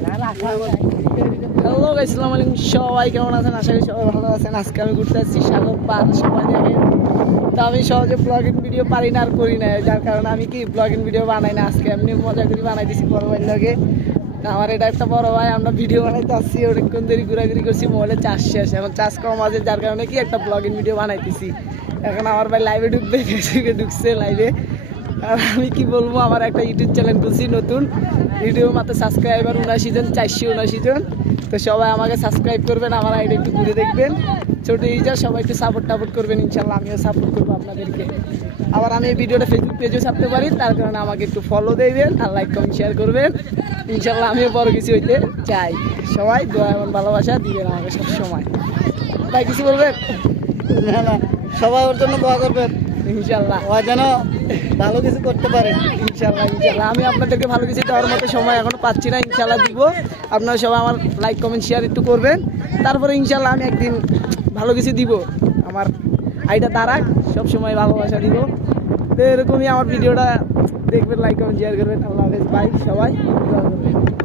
Hello guys, আসসালামু আলাইকুম। সবাই কেমন আছেন? আশা করি সবাই ভালো আছেন। আজকে আমি ঘুরতে যাচ্ছি সাগর পার। সবাই দেখেন, তো আমি সহজে ব্লগিং ভিডিও পারি না আর করি না, যার কারণে আমি কি ব্লগিং ভিডিও বানাই না। আজকে এমনি মজা করে বানাই দিছি বড় ভাইয়ের লগে। আমার এটা একটা বড় ভাই, আমরা ভিডিও বানাইতে আসছি, অনেকক্ষণ দেরি ঘোরাঘুরি করছি, মোবাইলে চার্জ শেষ, এখন চার্জ কম আছে, যার কারণে কি একটা ব্লগিং ভিডিও বানাইতেছি। এখন আমার ভাই লাইভে ঢুকবে, ফেসবুকে ঢুকছে লাইভে। আর আমি কি বলবো, আমার একটা ইউটিউব চ্যানেল খুলছি নতুন, ভিডিও মাত্র সাবস্ক্রাইবার 79 জন, 479 জন। তো সবাই আমাকে সাবস্ক্রাইব করবেন, আমার আইডি একটু ঘুরে দেখবেন, ছোটো ইউজার, সবাই একটু সাপোর্ট করবেন। ইনশাল্লাহ আমিও সাপোর্ট করবো আপনাদেরকে। আবার আমি এই ভিডিওটা ফেসবুক পেজেও ছাড়তে পারি, তার কারণে আমাকে একটু ফলো দেবেন আর লাইক কমেন্ট শেয়ার করবেন। ইনশাল্লাহ আমিও বড় কিছু হইতে চাই। সবাই দোয়া এবং ভালোবাসা দিবেন আমাকে সবসময়। তাই কিছু বলবেন? না না, সবাই ওর জন্য দোয়া করবেন, ইনশাল্লাহ ও যেন ভালো কিছু করতে পারে। ইনশাল্লাহ ইনশাল্লাহ আমি আপনাদেরকে ভালো কিছু দেওয়ার মতো সময় এখনো পাচ্ছি না, ইনশাল্লাহ দিব। আপনারা সবাই আমার লাইক কমেন্ট শেয়ার একটু করবেন, তারপরে ইনশাল্লাহ আমি একদিন ভালো কিছু দিব। আমার আইটা দাঁড়াক, সবসময় ভালোবাসা দিব। তো এরকমই আমার ভিডিওটা দেখবেন, লাইক কমেন্ট শেয়ার করবেন। আল্লাহ হাফেজ, বাই সবাই।